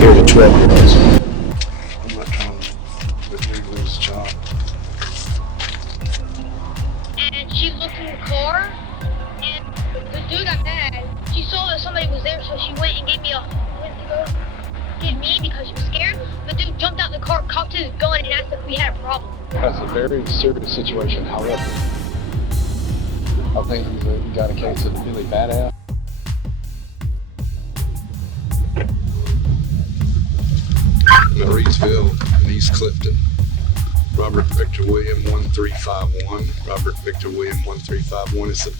scared the truck was. I'm not trying to let you lose a job. And she looked in the car, and the dude got mad. She saw that somebody was there, so she went and went to go get me because she was scared. The dude jumped out the car, cocked his gun, and asked if we had a problem. That's a very serious situation. However, I think you got a case of really badass. In Reidsville in East Clifton. Robert Victor William 1351. Robert Victor William 1351 is a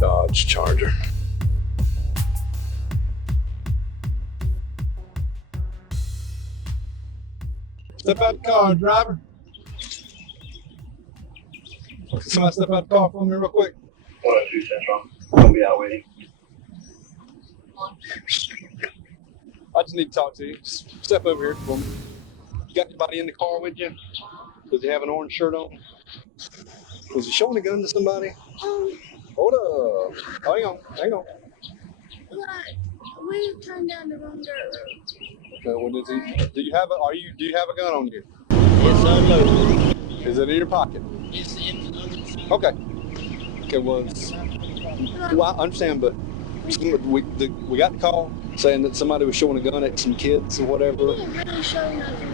Dodge Charger. Step out the car, driver. Somebody step out the car for me real quick. 102 Central. I'll be out waiting. I just need to talk to you. Just step over here for me. You got anybody in the car with you? Does he have an orange shirt on? Was he showing a gun to somebody? Hold up. Hang on. We turned down the wrong dirt road. Okay, what is he? Do you have a gun on you? It's unloaded. Is it in your pocket? It's in the other seat. Okay. Well, I understand, but we got the call saying that somebody was showing a gun at some kids or whatever. He didn't really show nothing.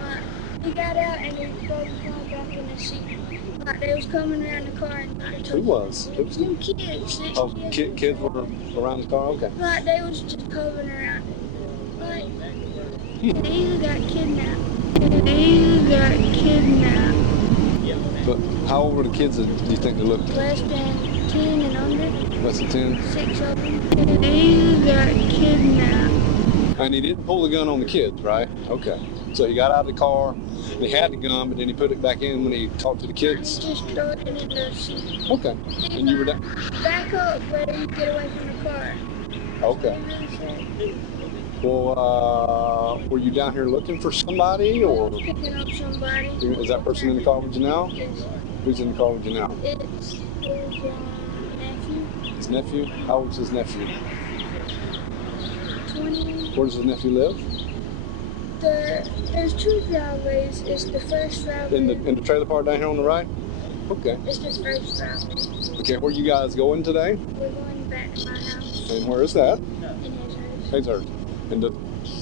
He got out and he threw the car back in the seat. Like they was coming around the car and Who was? them kids. Oh, kids were around the car? Okay. Like they was just coming around it. Like they either got kidnapped. But how old were the kids that you think they looked? Less than 10 and under. Less than 10? 6 of them. They either got kidnapped. And he didn't pull the gun on the kids, right? Okay. So he got out of the car, and he had the gun, but then he put it back in when he talked to the kids? Just threw it in the seat. Okay. And you were down? Back up, let him get away from the car. Okay. Well, were you down here looking for somebody, or Picking up somebody. is that person in the car with you now? Yes. Who's in the car with you now? It's nephew. His nephew? How old's his nephew? 20. Where does his nephew live? There's two driveways. It's the first driveway. In the trailer park down here on the right? Okay. It's the first driveway. Okay, where you guys going today? We're going back to my house. And where is that? In Hazard. Hazlehurst. And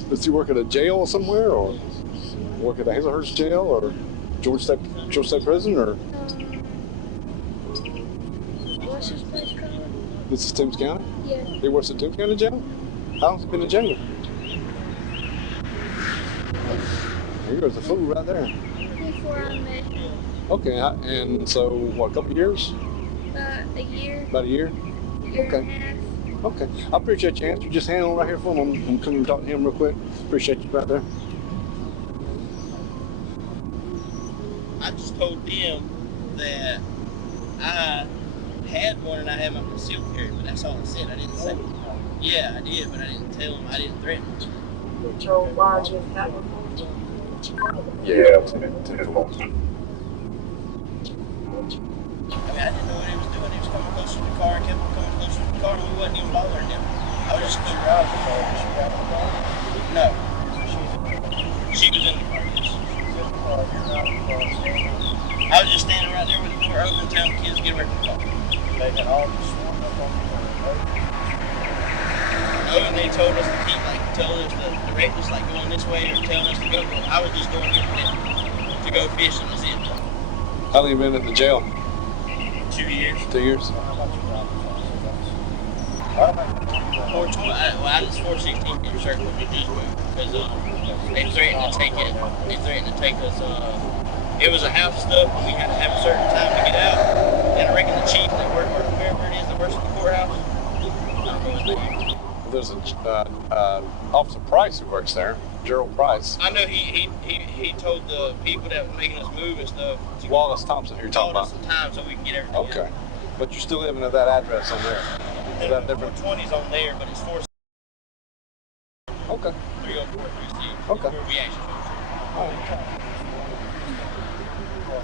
does he work at a jail somewhere, or work at a Hazlehurst jail, or Georgia State Prison, or? What's his place called? This is Toombs County? Yeah. He works at Toombs County Jail? How long's he been in jail? Here goes the fool right there. Before I met him. Okay, and so, what, a couple of years? About a year. About a year? Year Okay. and a half. Okay. I appreciate your answer. Just hang on right here for him. I'm coming to talk to him real quick. Appreciate you right there. I just told them that I had one and I had my concealed carry, but that's all I said. I didn't say. Yeah, I did, but I didn't tell them. I didn't threaten them. Yeah, to his home. I mean, I didn't know what he was doing. He was coming closer to the car, kept coming closer to the car, and we wasn't even bothering him. I was just clear out of the car. Was she out of the car? No. She was in the car, yes. I was just standing right there with the door open, telling the kids to get away from the car. They had all just swarmed up on the road. No, and they told us to keep, telling us to direct us, going this way, or telling us to go. I was just going here for them to go fishing, that's it. How long have you been at the jail? 2 years. 2 years? 420. I was 416 for certain because they threatened to take it. They threatened to take us. It was a house stuff, and we had to have a certain time to get out. And I reckon the chief that worked, or whoever it is that works at the courthouse, I don't know his name. There's Officer Price who works there, Gerald Price. I know he told the people that were making us move and stuff. Wallace Thompson, who you're talking called us about. some time so we can get everything. Okay, but you're still living at that address on there. Is that different? 420's on there, but it's 4. Okay. 304, 360. Okay. Where we actually moved. All right.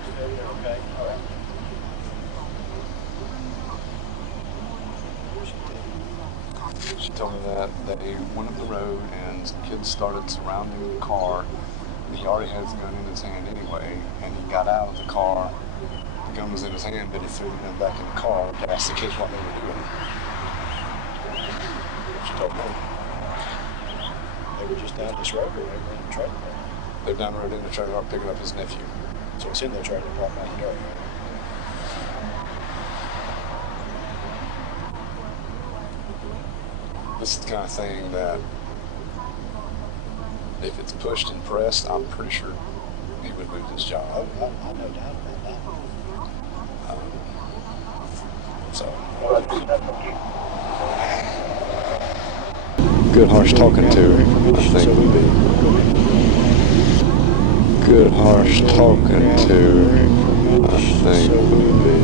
Okay, all right. She told me that they went up the road and some kids started surrounding the car. And he already had his gun in his hand anyway, and he got out of the car. The gun was in his hand, but he threw the gun back in the car to ask the kids what they were doing. She told me. They were just down this road, or they were in the trailer park? They're down the road in the trailer park picking up his nephew. So it's in the trailer park backyard. This is the kind of thing that if it's pushed and pressed, I'm pretty sure he would lose his job. Oh, I no doubt about that. So, good harsh talking to, I think would be. Good harsh talking to, I think would be.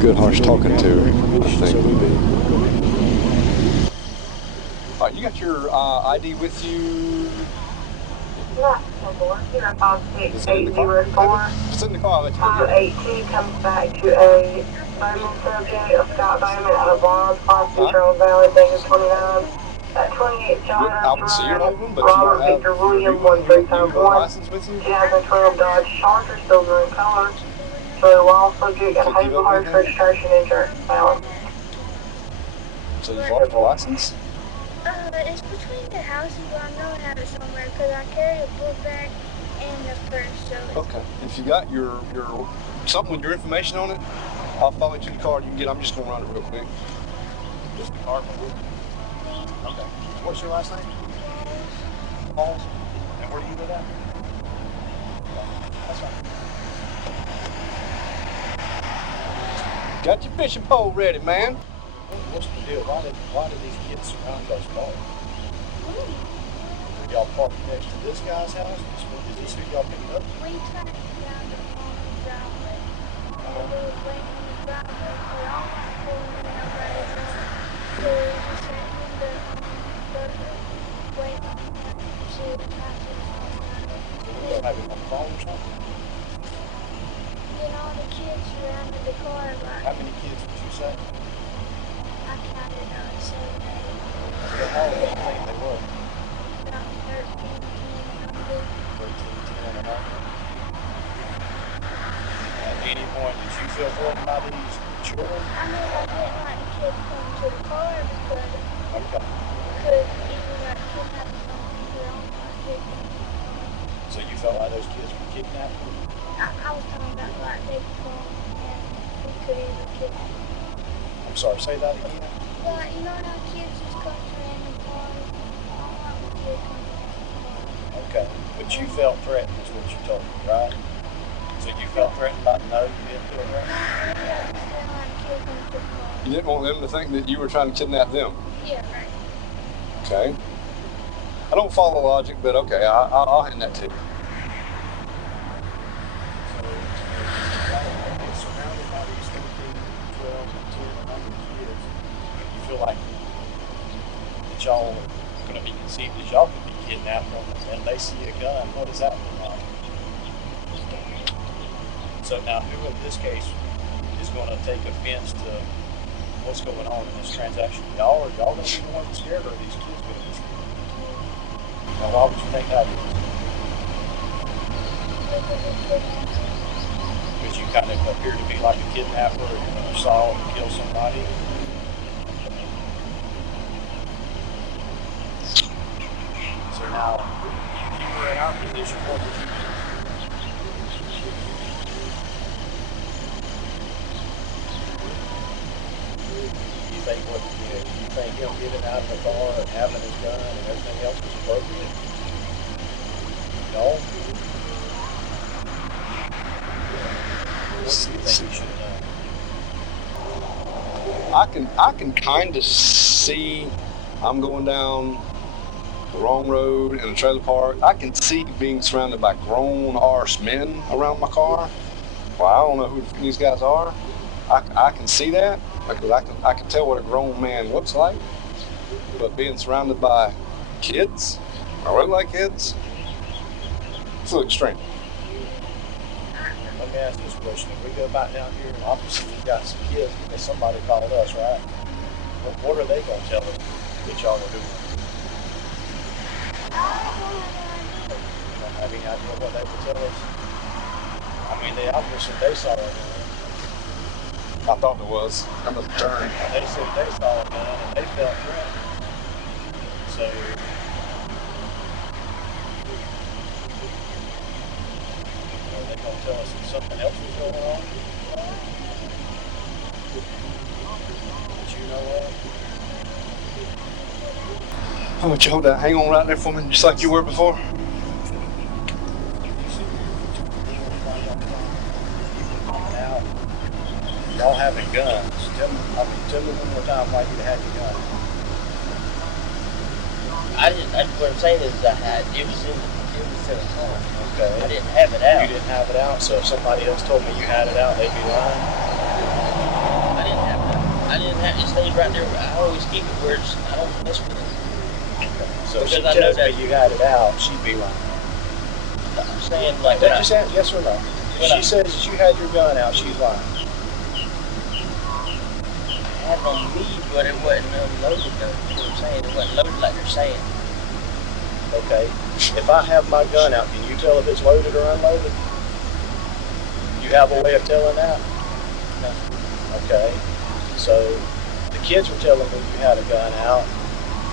Good harsh talking to, I think would be. All right, you got your ID with you? Left, 056-804. It's in the car. I'll let you go. 582 comes back to a mobile subject of Scott Bowman out of LYONS, Farm Control Valley, Vegas 29. At 28 I would see your old one, but Robert you Victor don't William have your 1351. license with you? 2012 Dodge Charger, silver in color. So while subject at Hazelhurst registration insurance balance. So you lost your license? It's between the houses, but I know I have it somewhere because I carry a book bag and the purse. So Okay. If you got your something with your information on it, I'll follow you to the car you can get. I'm just gonna run it real quick. Just the car. Okay. What's your last name? Pauls. And where do you live at? That's right. Got your fishing pole ready, man. What's the deal? Why did these kids surround those cars? Y'all parked next to this guy's house? Is this who y'all picked up? we tried to get out of the driveway. And we were waiting on the driveway for all my pulling in nobody. So we just sat in the waiting on them to see what happened. Y'all have it on the phone or something? Then all the kids surrounded the car. How many kids did you say? I counted on 7, 8, How old do you think they were? about 13, 10, 13, 10, and up. At any point, did you feel threatened by these children? I mean, I didn't like the kids coming to the car because Okay. even like kidnapping some people on my kid. So you felt like those kids were kidnapped? I was talking about like they could come and we could even kidnap them. I'm sorry, say that again. Well, you know how kids just come to random cars? I don't like when kids come to random cars. Okay. But you felt threatened is what you told me, right? So you felt threatened by no, you didn't feel threatened? I just feel like kids come to the car. You didn't want them to think that you were trying to kidnap them. Yeah, right. Okay. I don't follow logic, but okay, I'll hand that to you. Surrounded by these 13, 12, 10, 11 kids, you feel like that y'all are going to be conceived as y'all could be kidnapped and they see a gun. What does that look like? So now who in this case is going to take offense to what's going on in this transaction? Y'all going to be the ones scared, or are these kids going to be scared? Now why would you think that is? Because you kind of appear to be like a kidnapper or you're going to assault and kill somebody. So now, if you were in our position, what would you do? You think what you think him getting out of the car and having his gun and everything else was appropriate? No? What do you think he should have done? I can kind of see I'm going down the wrong road in a trailer park. I can see being surrounded by grown arse men around my car. Well, I don't know who these guys are. I can see that because I can tell what a grown man looks like. But being surrounded by kids, or look like kids, it's a little extreme. Let me ask this question. If we go back down here and obviously we got some kids because somebody called us, right? What are they going to tell us that y'all are doing? You don't have any idea what they would tell us? I mean, they obviously they saw it. I thought there was. I'm gonna turn. They said they saw it, man, and they felt threatened. So, are they going to tell us that something else was going on? That you know of? How about you hold that? Hang on right there for me, just like you were before. Y'all having guns. Tell me one more time why you had your gun. What I'm saying is it was in the car. Okay. I didn't have it out. You didn't have it out, so if somebody else told me you had it out, they'd be lying. I didn't have it out. I didn't have it. It stays right there. I always keep it where I don't mess with it. Okay. So if she Because I know tells me you had it out, she'd be lying. I'm saying like Did you say yes or no? If she says that you had your gun out, she's lying. I had it on me, but it wasn't unloaded though. You know what I'm saying? It wasn't loaded like they're saying. Okay. If I have my gun out, can you tell if it's loaded or unloaded? You have a way of telling that? No. Okay. So the kids were telling me you had a gun out.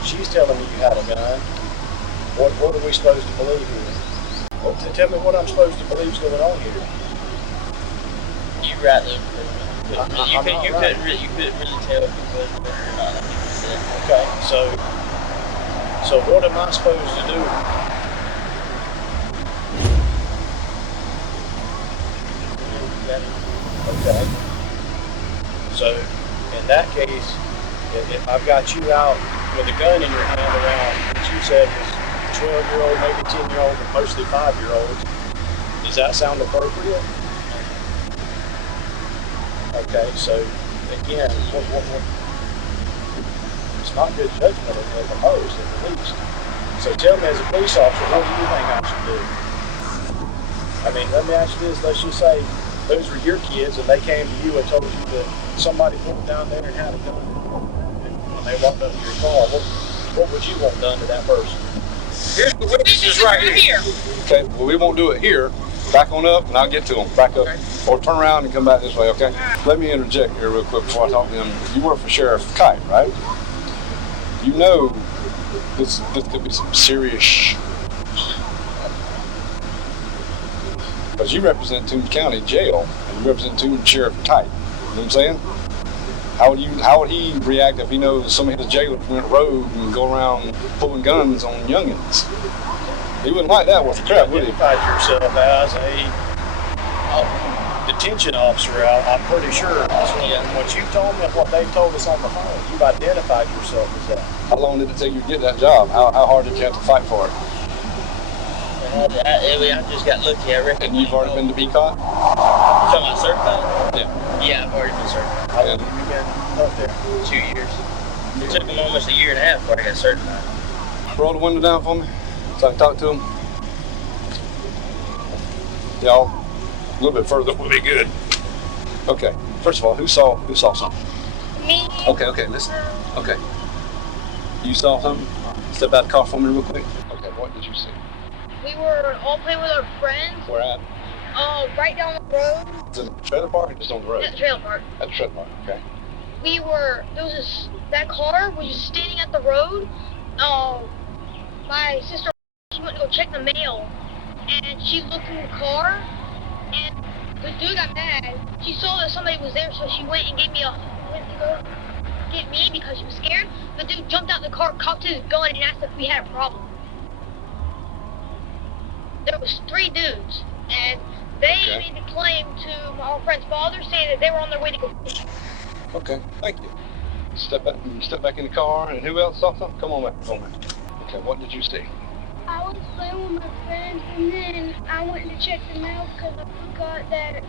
She's telling me you had a gun. What are we supposed to believe here? Well, tell me what I'm supposed to believe is going on here. You right there. You I'm couldn't not right. really tell if it was loaded or not. Like you said. Okay. So what am I supposed to do? Okay. So in that case, if I've got you out with a gun in your hand around what you said was 12-year-old, maybe 10-year-old, but mostly 5-year-olds, does that sound appropriate? Okay, so again, it's not good judgment of the host at the least. So tell me, as a police officer, what do you think I should do? I mean, let me ask you this. Let's just say those were your kids and they came to you and told you that somebody pulled down there and had a gun. And when they walked up to your car, what would you want done to that person? Here's the witnesses right here. Okay, well, we won't do it here. Back on up and I'll get to them. Back up. Okay. Or turn around and come back this way, okay? Let me interject here real quick before I talk to them. You work for Sheriff Kite, right? You know this could be some serious. Because you represent Toombs County Jail and you represent Toombs Sheriff Kite. You know what I'm saying? How would he react if he knows some of his jailers went road and go around pulling guns on youngins? He wouldn't like that worth the crap, would he? You identified yourself as a detention officer, I'm pretty sure. What you told me and what they told us on the phone, you've identified yourself as that. How long did it take you to get that job? How hard did you have to fight for it? I just got lucky, I reckon. And you've already been to be caught? So am I certified? Yeah. Yeah, I've already been certified. How long have you been up there? 2 years. It took them almost a year and a half before I got certified. Roll the window down for me so I can talk to him. Y'all, a little bit further would be good. Okay, first of all, who saw something? Me. Okay, listen. Okay. You saw something? Step out the car for me real quick. Okay, what did you see? We were all playing with our friends. Where at? Right down the road. Is it the trailer park or just on the road? At the trailer park. At the trailer park, okay. That car was just standing at the road. My sister, she went to go check the mail, and she looked in the car, and the dude got mad. She saw that somebody was there, so she went and went to go get me because she was scared. The dude jumped out the car, cocked his gun, and asked if we had a problem. There was 3 dudes, and they made the claim to my friend's father, saying that they were on their way to go. Okay, thank you. Step back in the car, and who else saw something? Come on back. Okay, what did you see? I was playing with my friends, and then I went to check the mail because I forgot that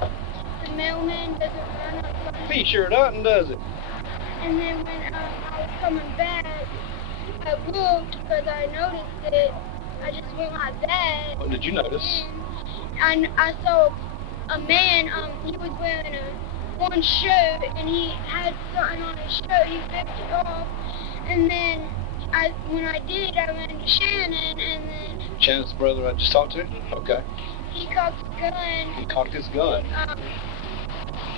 the mailman doesn't run outside. He sure doesn't, does it? And then when I was coming back, I looked because I noticed it. I just went like that. What did you notice? And I saw a man, he was wearing one shirt, and he had something on his shirt. He ripped it off, and then when I did, I ran to Shannon, and then Shannon's brother I just talked to? Okay. he cocked the gun. He cocked his gun.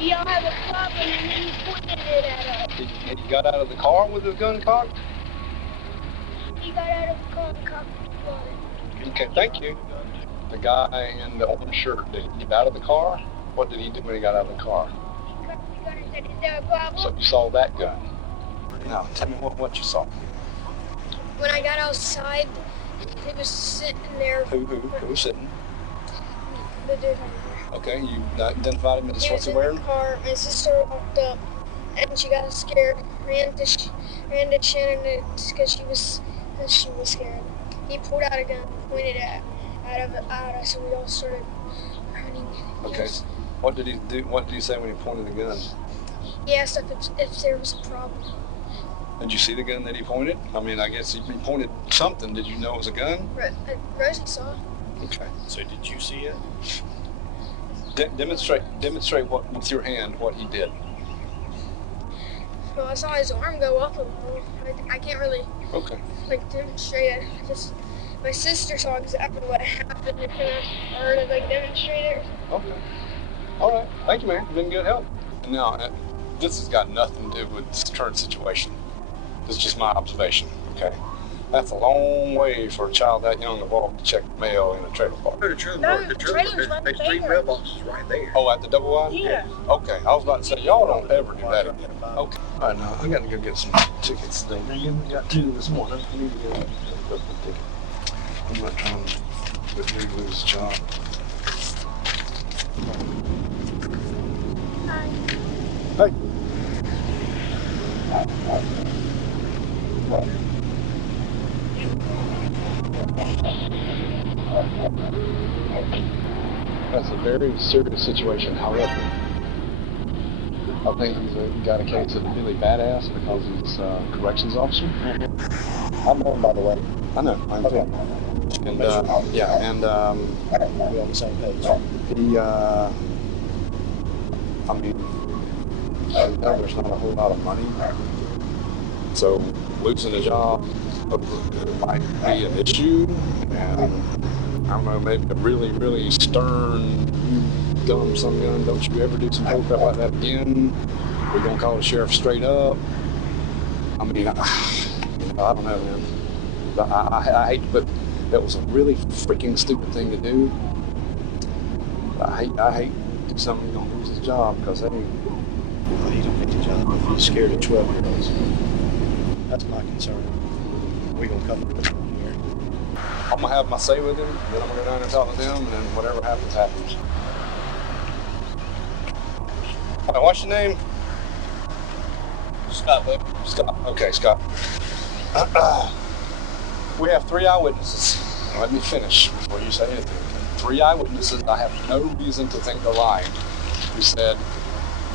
Y'all have a problem, and then he pointed it at us. He got out of the car with his gun cocked? He got out of the car and cocked his gun. Okay, thank you. The guy in the orange shirt, did he get out of the car? What did he do when he got out of the car? He cocked the gun and said, "Is there a problem?" So you saw that gun. Now, tell me what you saw. When I got outside, he was sitting there. Who was sitting? The dude. Okay, you identified him as He what's was he in wearing? the car. My sister walked up, and she got scared. Ran to Shannon because she was scared. He pulled out a gun, pointed at us, and we all started running. Okay. What did he do? What did he say when he pointed the gun? He asked if there was a problem. Did you see the gun that he pointed? I mean, I guess he pointed something. Did you know it was a gun? Rosie saw. Okay. So did you see it? Demonstrate what with your hand what he did. Well, I saw his arm go up a little. I can't really demonstrate it. My sister saw exactly what happened, and I heard it demonstrate it. Okay. All right. Thank you, man. You've been good help. Now, this has got nothing to do with this current situation. This is just my observation. Okay. That's a long way for a child that young to walk to check the mail in a trailer park. The trailer park. There's 3 mailboxes right there. Oh, at the double wide? Yeah. Okay. I was about to say, y'all don't ever do that again. Okay. All right, now I got to go get some tickets today. We got 2 this morning. I need to get a ticket. I'm not trying to lose a job. Hi. Hey. That's a very serious situation. However, I think he's got a case of really badass because he's a corrections officer. I know him, by the way. I know. I know. And yeah, and We're on the same page. he, I mean, I know there's not a whole lot of money, so losing a job might be an issue, and I don't know, maybe a really, really stern, dumb son gun, don't you ever do some crap like that again? We're gonna call the sheriff straight up. I mean, I don't know, man. I hate, but that was a really freaking stupid thing to do. I hate to do something you're gonna lose his job because they. Well, he don't get the job if he's scared of 12-year-olds. That's my concern. We gonna come to here. I'm gonna have my say with him, then I'm gonna go down and talk to them, and then whatever happens, happens. All right, what's your name? Scott Bowman. Scott. Okay, Scott. We have 3 eyewitnesses. Let me finish before you say anything. 3 eyewitnesses. I have no reason to think they're lying. Who said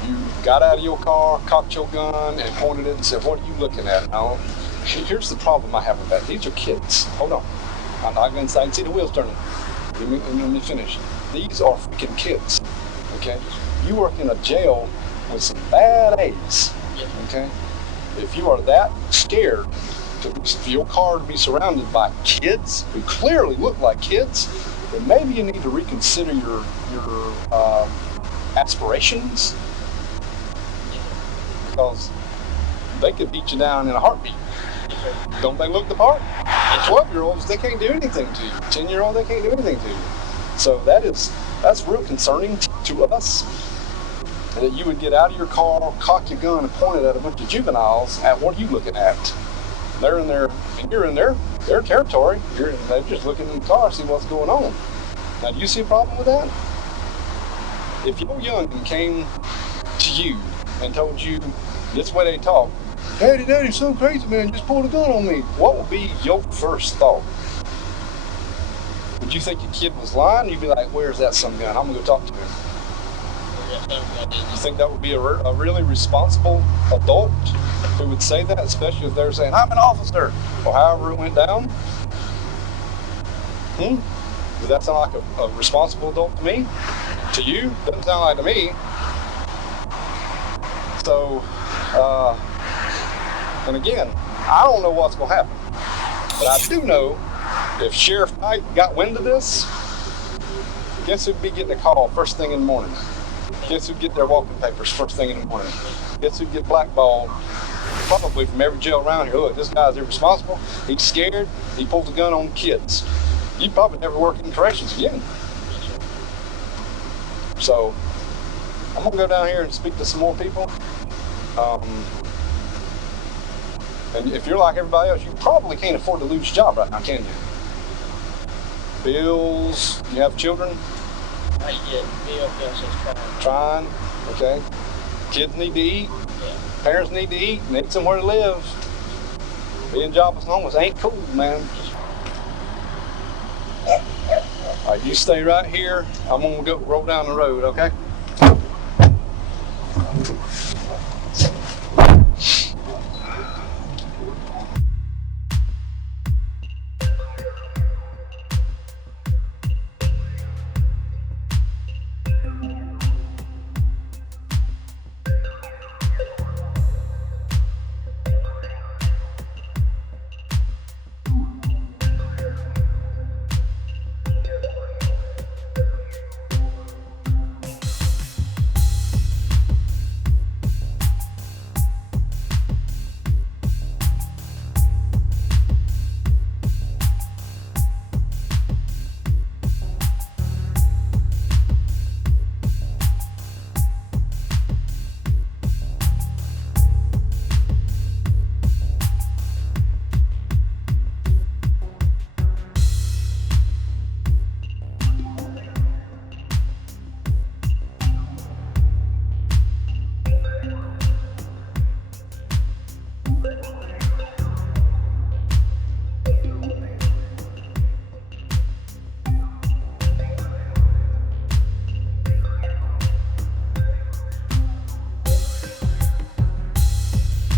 you got out of your car, cocked your gun, and pointed it and said, "What are you looking at?" Now, here's the problem I have with that. These are kids. Hold on. I'm not going to see the wheels turning. Let me finish. These are freaking kids. Okay? You work in a jail with some bad A's. Okay? If you are that scared for your car to be surrounded by kids who clearly look like kids, then maybe you need to reconsider your aspirations, because they could beat you down in a heartbeat. Don't they look the part? 12-year-olds, they can't do anything to you. 10-year-olds, they can't do anything to you. So that's real concerning to us. That you would get out of your car, cock your gun, and point it at a bunch of juveniles. At what are you looking at? They're in their, and you're in their territory. They're just looking in the car, see what's going on. Now, do you see a problem with that? If your youngin came to you and told you this way they talk, Daddy, some crazy man just pulled a gun on me, what would be your first thought? Would you think your kid was lying? You'd be like, where's that some gun? I'm gonna go talk to him. You think that would be a really responsible adult who would say that, especially if they're saying, I'm an officer, or however it went down? Does that sound like a responsible adult to me? To you, doesn't sound like to me. So, and again, I don't know what's gonna happen, but I do know if Sheriff Knight got wind of this, guess who'd be getting a call first thing in the morning? Guess who'd get their walking papers first thing in the morning? Guess who'd get blackballed? Probably from every jail around here. Look, this guy's irresponsible. He's scared. He pulls a gun on kids. You'd probably never work in corrections again. So, I'm gonna go down here and speak to some more people. And if you're like everybody else, you probably can't afford to lose your job right now, can you? Bills, you have children? Not yet. Bills is Trying, okay. Kids need to eat. Yeah. Parents need to eat, need somewhere to live. Being jobless and homeless ain't cool, man. All right, you stay right here. I'm gonna go roll down the road, okay?